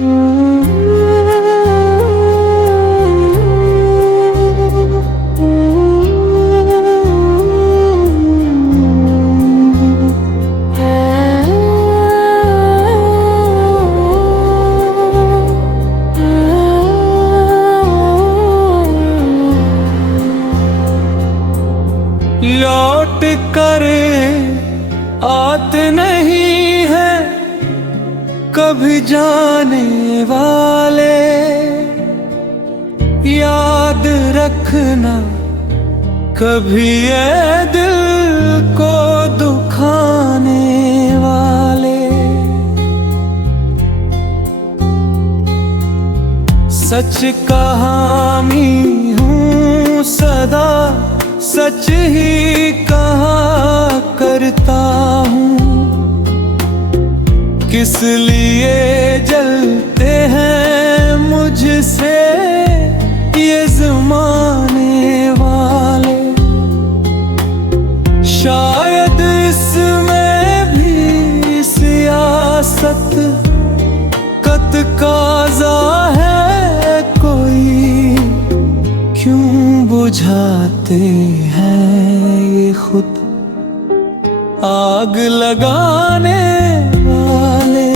लौट कर आते नहीं है कभी जाने वाले, याद रखना कभी ये दिल को दुखाने वाले। सच का हामी हूँ सदा, सच ही कहा करता हूँ। किस लिए जलते हैं मुझसे ये ज़माने वाले, शायद इसमें भी सियासत का तकाज़ा है कोई। क्यों बुझाते हैं ये खुद आग लगाने वाले।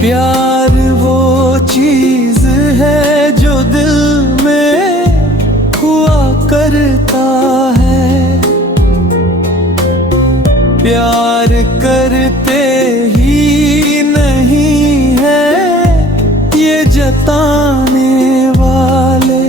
प्यार वो चीज है जो दिल में हुआ करता है, प्यार करते ही नहीं है ये जताने वाले।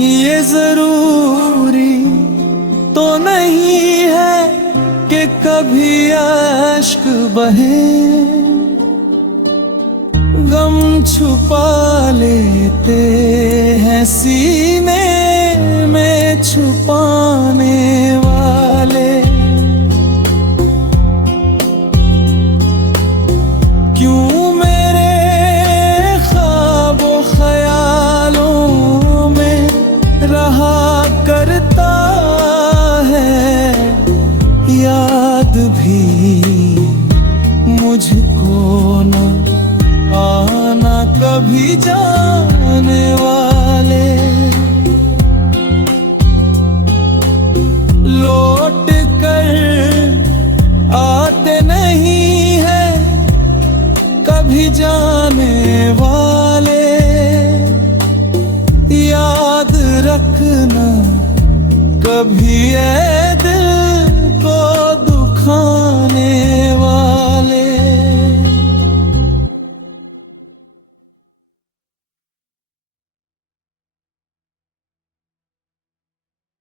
ये जरूरी तो नहीं है कि कभी अश्क बहे, गम छुपा लेते हैं सीने में छुपाने वाले। क्यों मेरे ख्वाबों ख्यालों में रहा करता है याद भी मुझको न आना कभी जाने वाले। लौट कर आते नहीं है कभी जाने वाले।